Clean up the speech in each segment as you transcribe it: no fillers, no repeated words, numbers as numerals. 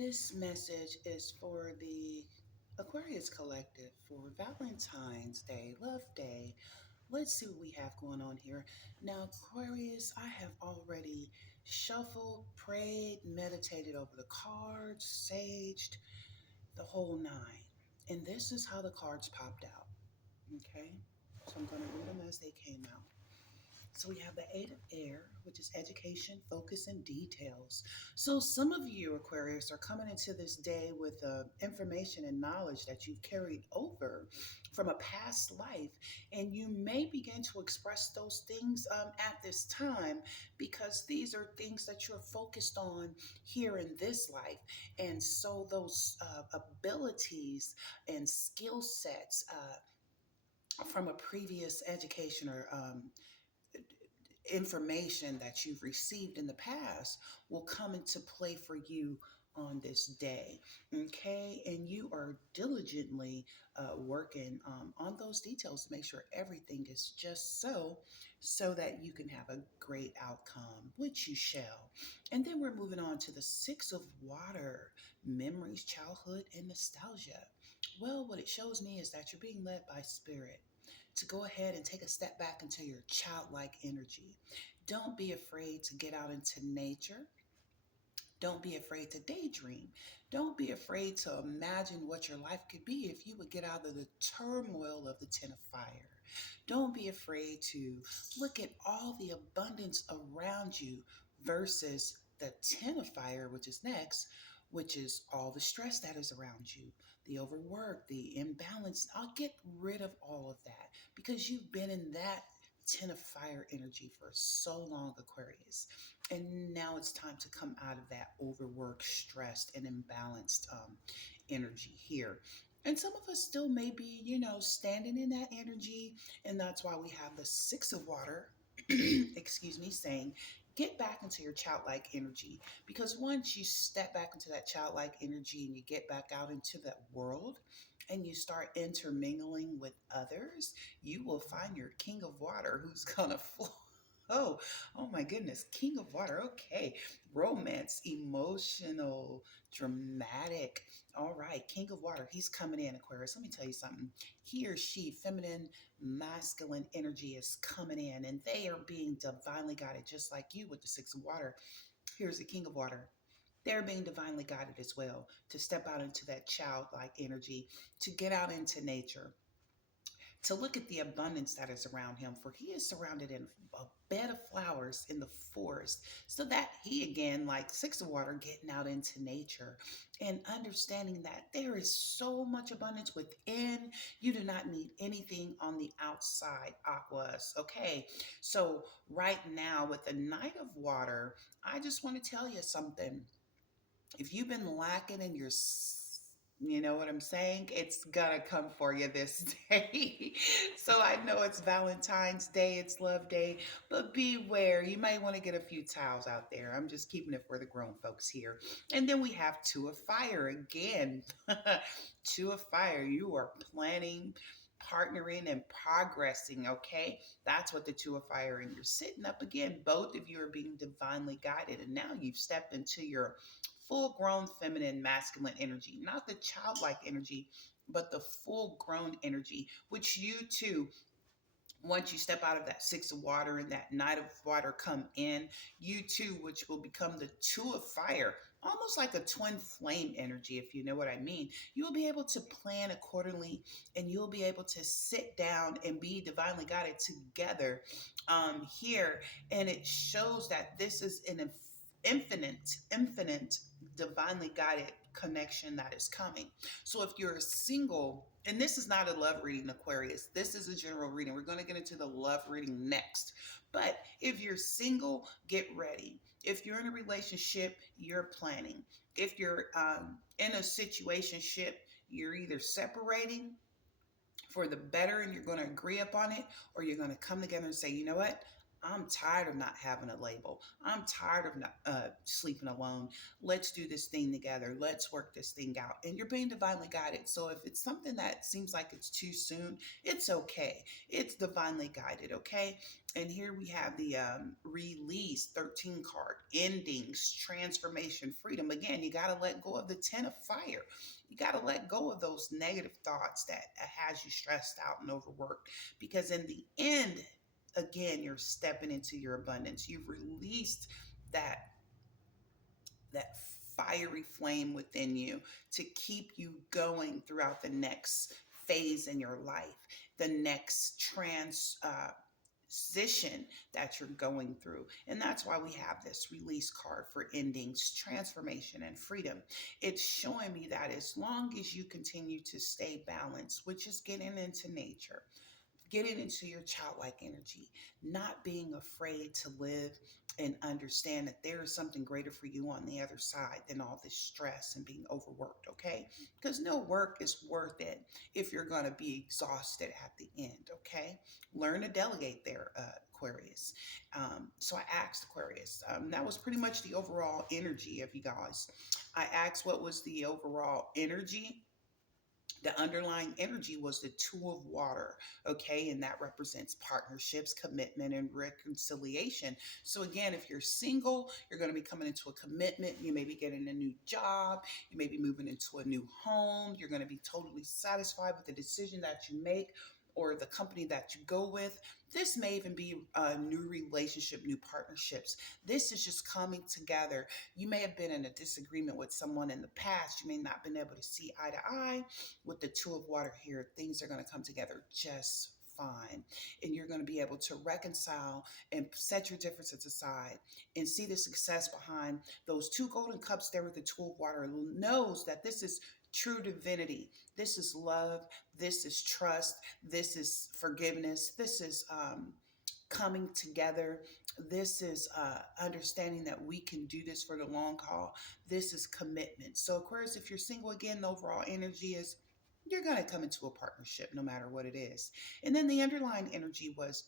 This message is for the Aquarius Collective for Valentine's Day, Love Day. Let's see what we have going on here. Now, Aquarius, I have already shuffled, prayed, meditated over the cards, saged, the whole nine. And this is how the cards popped out. Okay? So I'm going to read them as they came out. So we have the Eight of Air, which is education, focus, and details. So some of you Aquarius are coming into this day with information and knowledge that you've carried over from a past life, and you may begin to express those things at this time because these are things that you're focused on here in this life, and so those abilities and skill sets. From a previous education or information that you've received in the past will come into play for you on this day. Okay. And you are diligently working on those details to make sure everything is just so that you can have a great outcome, which you shall. And then we're moving on to the Six of Water, memories, childhood, and nostalgia. Well, what it shows me is that you're being led by spirit to go ahead and take a step back into your childlike energy. Don't be afraid to get out into nature. Don't be afraid to daydream. Don't be afraid to imagine what your life could be if you would get out of the turmoil of the Ten of Fire. Don't be afraid to look at all the abundance around you versus the Ten of Fire, which is next, which is all the stress that is around you, the overwork, the imbalance. I'll get rid of all of that because you've been in that Ten of Fire energy for so long, Aquarius. And now it's time to come out of that overworked, stressed, and imbalanced energy here. And some of us still may be, standing in that energy. And that's why we have the Six of Water, excuse me, saying, get back into your childlike energy. Because once you step back into that childlike energy and you get back out into that world, and you start intermingling with others, you will find your king of water who's gonna flow. Oh, oh my goodness, King of Water. Okay, romance, emotional, dramatic. All right, King of Water. He's coming in, Aquarius. Let me tell you something. He or she, feminine, masculine energy is coming in, and they are being divinely guided, just like you with the Six of Water. Here's the King of Water. They're being divinely guided as well to step out into that childlike energy, to get out into nature, to look at the abundance that is around him, for he is surrounded in a bed of flowers in the forest. So that he, again, like Six of Water, getting out into nature and understanding that there is so much abundance within. You do not need anything on the outside, Aquas. Okay, so right now with the Knight of Water, I just want to tell you something. If you've been lacking in your, you know what I'm saying? It's gonna come for you this day. So I know it's Valentine's Day, it's Love Day, but beware. You might want to get a few towels out there. I'm just keeping it for the grown folks here. And then we have Two of Fire again. Two of Fire. You are planning, partnering, and progressing. Okay, that's what the Two of Fire, and you're sitting up again. Both of you are being divinely guided, and now you've stepped into your full grown feminine masculine energy, not the childlike energy, but the full grown energy, which you too, once you step out of that Six of Water and that Knight of Water come in, you too, which will become the Two of Fire, almost like a twin flame energy, if you know what I mean. You'll be able to plan accordingly, and you'll be able to sit down and be divinely guided together here. And it shows that this is an infinite, divinely guided connection that is coming. So if you're single, and this is not a love reading, Aquarius, this is a general reading. We're going to get into the love reading next. But if you're single, get ready. If you're in a relationship, you're planning. If you're in a situationship, you're either separating for the better and you're going to agree upon it, or you're going to come together and say, you know what? I'm tired of not having a label. I'm tired of not sleeping alone. Let's do this thing together. Let's work this thing out. And you're being divinely guided. So if it's something that seems like it's too soon, it's okay. It's divinely guided, okay? And here we have the release 13 card, endings, transformation, freedom. Again, you got to let go of the 10 of fire. You got to let go of those negative thoughts that has you stressed out and overworked, because in the end, again, you're stepping into your abundance. You've released that that fiery flame within you to keep you going throughout the next phase in your life, the next transition that you're going through. And that's why we have this release card for endings, transformation, and freedom. It's showing me that as long as you continue to stay balanced, which is getting into nature, getting into your childlike energy, not being afraid to live and understand that there is something greater for you on the other side than all this stress and being overworked, okay? Because no work is worth it if you're going to be exhausted at the end, okay? Learn to delegate there, Aquarius. So I asked Aquarius, that was pretty much the overall energy of you guys. I asked what was the overall energy. The underlying energy was the two of water, okay? And that represents partnerships, commitment, and reconciliation. So, again, if you're single, you're going to be coming into a commitment. You may be getting a new job. You may be moving into a new home. You're going to be totally satisfied with the decision that you make or the company that you go with. This may even be a new relationship, new partnerships. This is just coming together. You may have been in a disagreement with someone in the past. You may not have been able to see eye to eye. With the two of water here, things are going to come together just fine. And you're going to be able to reconcile and set your differences aside and see the success behind those two golden cups there with the two of water. Knows that this is true divinity. This is love. This is trust. This is forgiveness. This is coming together. This is understanding that we can do this for the long haul. This is commitment. So, Aquarius, if you're single, again, the overall energy is you're going to come into a partnership no matter what it is. And then the underlying energy was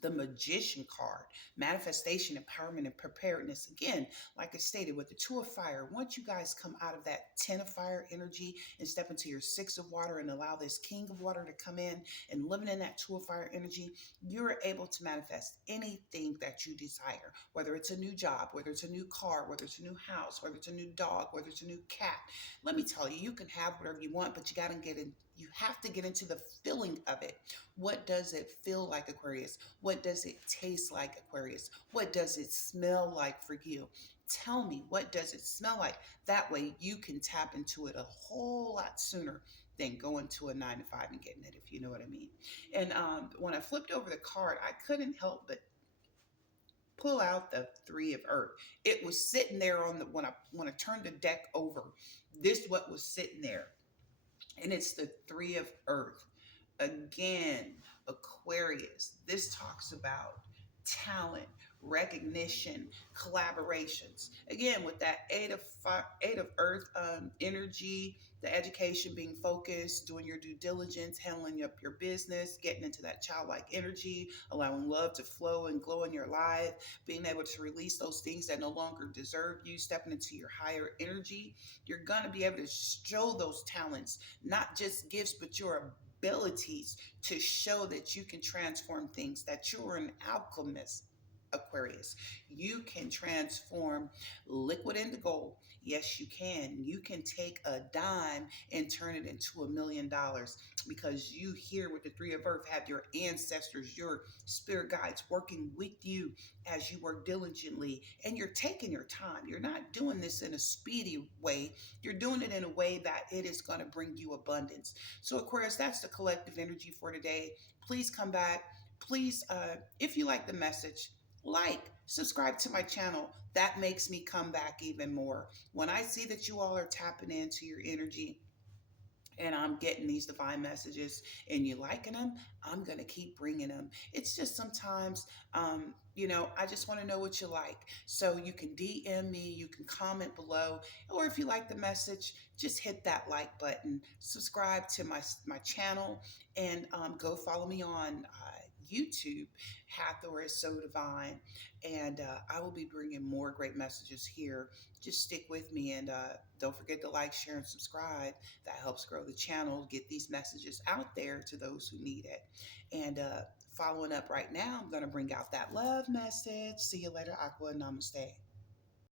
the magician card, manifestation, empowerment, and preparedness. Again, like I stated, with the two of fire, once you guys come out of that 10 of fire energy and step into your six of water and allow this king of water to come in and living in that two of fire energy, you're able to manifest anything that you desire, whether it's a new job, whether it's a new car, whether it's a new house, whether it's a new dog, whether it's a new cat. Let me tell you, you can have whatever you want, but you got to get in. You have to get into the feeling of it. What does it feel like, Aquarius? What does it taste like, Aquarius? What does it smell like for you? Tell me, what does it smell like? That way you can tap into it a whole lot sooner than going to a 9 to 5 and getting it, if you know what I mean. And when I flipped over the card, I couldn't help but pull out the three of earth. It was sitting there on the when I turned the deck over. This what was sitting there, and it's the three of earth. Again, Aquarius, this talks about talent, recognition, collaborations. Again, with that eight of earth energy, the education, being focused, doing your due diligence, handling up your business, getting into that childlike energy, allowing love to flow and glow in your life, being able to release those things that no longer deserve you, stepping into your higher energy. You're going to be able to show those talents, not just gifts, but your abilities to show that you can transform things, that you're an alchemist, Aquarius. You can transform liquid into gold. Yes, you can. You can take a dime and turn it into $1 million, because you here with the three of earth have your ancestors, your spirit guides working with you as you work diligently, and you're taking your time. You're not doing this in a speedy way. You're doing it in a way that it is going to bring you abundance. So, Aquarius, that's the collective energy for today. Please come back. Please, if you like the message, subscribe to my channel. That makes me come back even more. When I see that you all are tapping into your energy and I'm getting these divine messages and you liking them, I'm going to keep bringing them. It's just sometimes, I just want to know what you like. So you can DM me, you can comment below, or if you like the message, just hit that like button, subscribe to my channel, and go follow me on YouTube, Hathor is So Divine. And I will be bringing more great messages here. Just stick with me, and don't forget to like, share, and subscribe. That helps grow the channel, get these messages out there to those who need it. And following up right now, I'm going to bring out that love message. See you later, Aqua. Namaste.